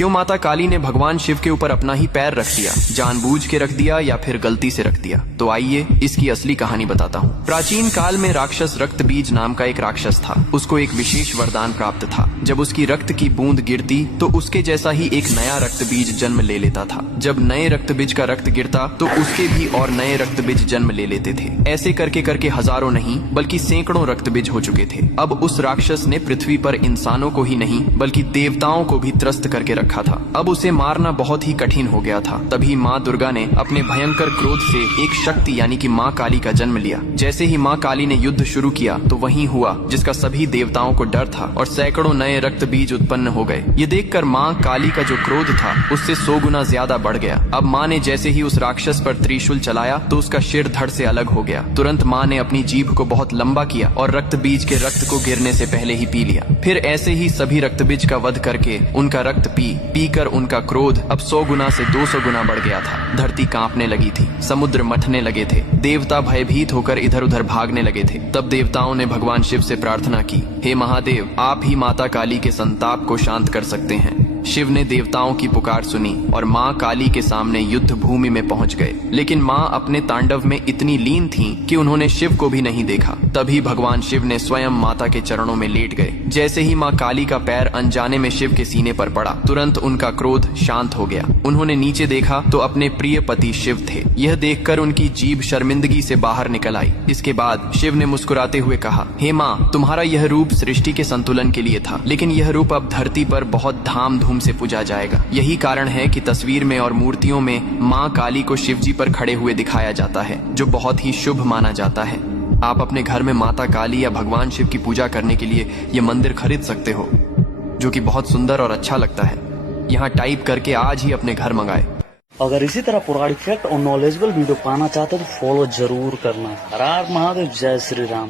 क्यों माता काली ने भगवान शिव के ऊपर अपना ही पैर रख दिया? जानबूझ के रख दिया या फिर गलती से रख दिया? तो आइए इसकी असली कहानी बताता हूँ। प्राचीन काल में राक्षस रक्त बीज नाम का एक राक्षस था। उसको एक विशेष वरदान प्राप्त था। जब उसकी रक्त की बूंद गिरती तो उसके जैसा ही एक नया रक्त बीज जन्म ले लेता था। जब नए रक्त बीज का रक्त गिरता तो उसके भी और नए रक्त बीज जन्म ले लेते थे। ऐसे करके करके हजारों नहीं बल्कि सैकड़ों रक्त बीज हो चुके थे। अब उस राक्षस ने पृथ्वी पर इंसानों को ही नहीं बल्कि देवताओं को भी त्रस्त करके रखा था। अब उसे मारना बहुत ही कठिन हो गया था। तभी माँ दुर्गा ने अपने भयंकर क्रोध से एक शक्ति यानी कि माँ काली का जन्म लिया। जैसे ही माँ काली ने युद्ध शुरू किया तो वही हुआ जिसका सभी देवताओं को डर था और सैकड़ों नए रक्त बीज उत्पन्न हो गए। ये देखकर माँ काली का जो क्रोध था उससे 100 गुना ज्यादा बढ़ गया। अब माँ ने जैसे ही उस राक्षस पर त्रिशूल चलाया तो उसका सिर धड़ से अलग हो गया। तुरंत माँ ने अपनी जीभ को बहुत लंबा किया और रक्त बीज के रक्त को गिरने से पहले ही पी लिया। फिर ऐसे ही सभी रक्त बीज का वध करके उनका रक्त पी कर उनका क्रोध अब 100 गुना से 200 गुना बढ़ गया था। धरती कांपने लगी थी, समुद्र मथने लगे थे, देवता भयभीत होकर इधर उधर भागने लगे थे। तब देवताओं ने भगवान शिव से प्रार्थना की, हे महादेव, आप ही माता काली के संताप को शांत कर सकते हैं। शिव ने देवताओं की पुकार सुनी और माँ काली के सामने युद्ध भूमि में पहुंच गए। लेकिन माँ अपने तांडव में इतनी लीन थीं कि उन्होंने शिव को भी नहीं देखा। तभी भगवान शिव ने स्वयं माता के चरणों में लेट गए। जैसे ही माँ काली का पैर अनजाने में शिव के सीने पर पड़ा, तुरंत उनका क्रोध शांत हो गया। उन्होंने नीचे देखा तो अपने प्रिय पति शिव थे। यह देखकर उनकी जीभ शर्मिंदगी से बाहर निकल आई। इसके बाद शिव ने मुस्कुराते हुए कहा, हे माँ, तुम्हारा यह रूप सृष्टि के संतुलन के लिए था, लेकिन यह रूप अब धरती पर बहुत धाम से पूजा जाएगा। यही कारण है कि तस्वीर में और मूर्तियों में माँ काली को शिवजी पर खड़े हुए दिखाया जाता है, जो बहुत ही शुभ माना जाता है। आप अपने घर में माता काली या भगवान शिव की पूजा करने के लिए ये मंदिर खरीद सकते हो, जो कि बहुत सुंदर और अच्छा लगता है। यहाँ टाइप करके आज ही अपने घर मंगाए। अगर इसी तरह पुरानी फैक्ट और नॉलेजेबल वीडियो पाना चाहते हो तो फॉलो जरूर करना। हर हर महादेव, जय श्री राम।